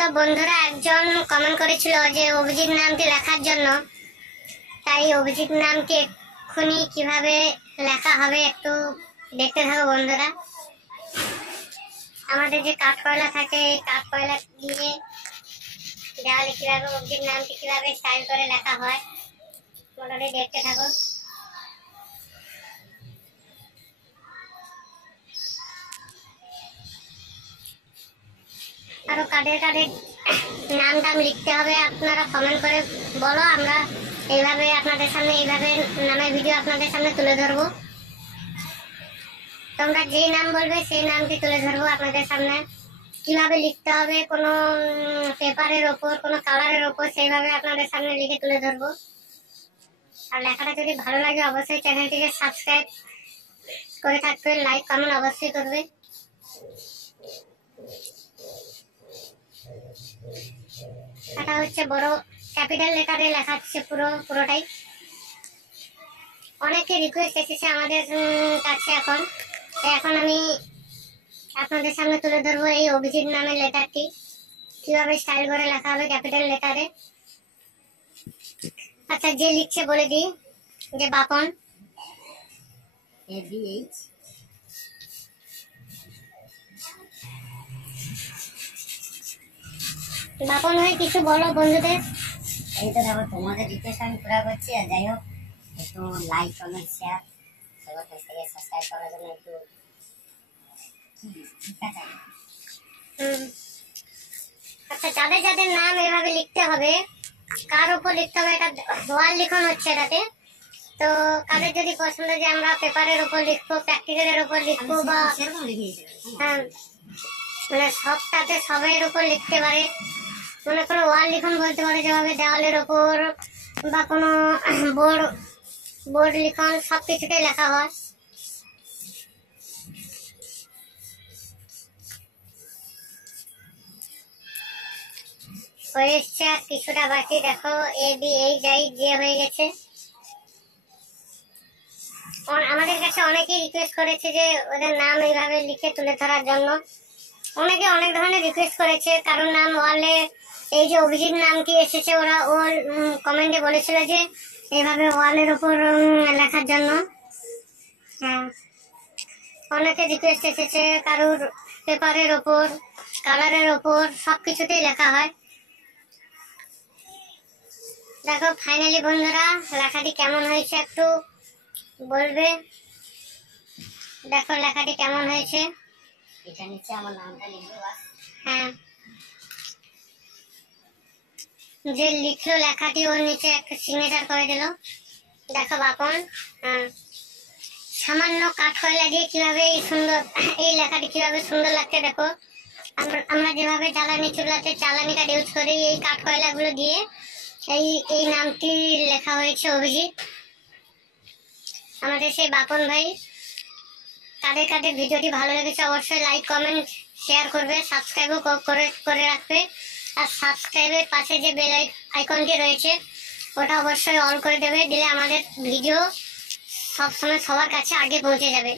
তো বন্ধুরা একজন কমেন্ট করেছিল যে অভিজিৎ নামটি লেখার জন্য, তাই অভিজিৎ নামটি এক্ষুনি কিভাবে লেখা হবে একটু দেখতে থাকো বন্ধুরা। আমাদের যে কাঠ কয়লা থাকে, এই কাঠ কয়লা দিয়ে দেওয়ালে কিভাবে অভিজিৎ নামটি কিভাবে স্টাইল করে লেখা হয় মোটামুটি দেখতে থাকো। আরো কাদের কাদের নাম টাম লিখতে হবে আপনারা কমেন্ট করে বলো, আমরা এইভাবে আপনাদের সামনে এইভাবে নামের ভিডিও আপনাদের সামনে তুলে ধরবো। তোমরা যেই নাম বলবে সেই নামটি তুলে ধরবো আপনাদের সামনে। কিভাবে লিখতে হবে কোনো পেপারের ওপর, কোনো কালারের ওপর, সেইভাবে আপনাদের সামনে লিখে তুলে ধরবো। আর লেখাটা যদি ভালো লাগে অবশ্যই চ্যানেলটিকে সাবস্ক্রাইব করে থাকবে, লাইক কমেন্ট অবশ্যই করবে। এটা হচ্ছে বড় ক্যাপিটাল লেটারে লেখা হচ্ছে পুরোটাই। অনেকে রিকোয়েস্ট এসেছে আমাদের কাছে, এখন আমি আপনাদের সামনে তুলে ধরবো এই অভিজিৎ নামের লেটারটি কিভাবে স্টাইল করে লেখা হবে ক্যাপিটাল লেটারে। আচ্ছা, যে লিখছে বলে দিই, যে বাপন, ABH বাপন ভাই কিছু বলো বন্ধুদের। এই তো দেখো তোমাদের রিকোয়েস্ট আমি পুরা করছি। আর যাই হোক, একটু লাইক কমেন্ট শেয়ার সবার কাছ থেকে সাবস্ক্রাইব করার জন্য একটু আচ্ছা, যাদের যাদের নাম এভাবে লিখতে হবে, কার উপর লিখতে হবে, এটা ওয়াল লিখন হচ্ছে এটাতে। তো কাদের যদি পছন্দ যে আমরা পেপারের উপর লিখবো, প্র্যাকটিক্যালের উপর লিখবো, বা হ্যাঁ মানে সবটাতে সবের উপর লিখতে পারে, মনে করো ওয়াল লিখন বলতে পারে, যেভাবে দেওয়ালের ওপর বা কোনো বোর্ড লিখন সবকিছুতেই লেখা হয়। হয়ে এসছে, আর কিছুটা বাকি। দেখো এই যাই যে হয়ে গেছে। আমাদের কাছে অনেকেই রিকোয়েস্ট করেছে যে ওদের নাম এইভাবে লিখে তুলে ধরার জন্য। অনেকে অনেক ধরনের রিকোয়েস্ট করেছে, কারণ নাম ওয়ালে এই যে অভিজিৎ নামটি এসেছে, ওরা কমেন্টে বলেছিল যে এইভাবে ওয়ালের উপর লেখার জন্য। হ্যাঁ, অনেকে রিকোয়েস্ট এসেছে, কারুর পেপারের ওপর, কালারের ওপর, সবকিছুতেই লেখা হয়। দেখো ফাইনালি বন্ধুরা লেখাটি কেমন হয়েছে একটু বলবে। দেখো লেখাটি কেমন হয়েছে। এটা নিচে আমার নামটা লিখবো বাস। হ্যাঁ, যে লিখলো লেখাটি ওর নিচে একটা সিগনেচার করে দিল। দেখো বাপন, সামান্য কাঠ কয়লা দিয়ে কিভাবে এই লেখাটি কিভাবে সুন্দর লাগছে। দেখো আমরা যেভাবে জ্বালানি চুলাতে জ্বালানি কাঠ ইউজ করি, এই কাঠ কয়লাগুলো দিয়ে এই নামটি লেখা হয়েছে অভিজিৎ। আমাদের সেই বাপন ভাই। কাদের কাদের ভিডিওটি ভালো লেগেছে অবশ্যই লাইক কমেন্ট শেয়ার করবে, সাবস্ক্রাইবও করে রাখবে। আর সাবস্ক্রাইবের পাশে যে বেল আইকনটি রয়েছে ওটা অবশ্যই অন করে দেবে, দিলে আমাদের ভিডিও সবসময় সবার কাছে আগে পৌঁছে যাবে।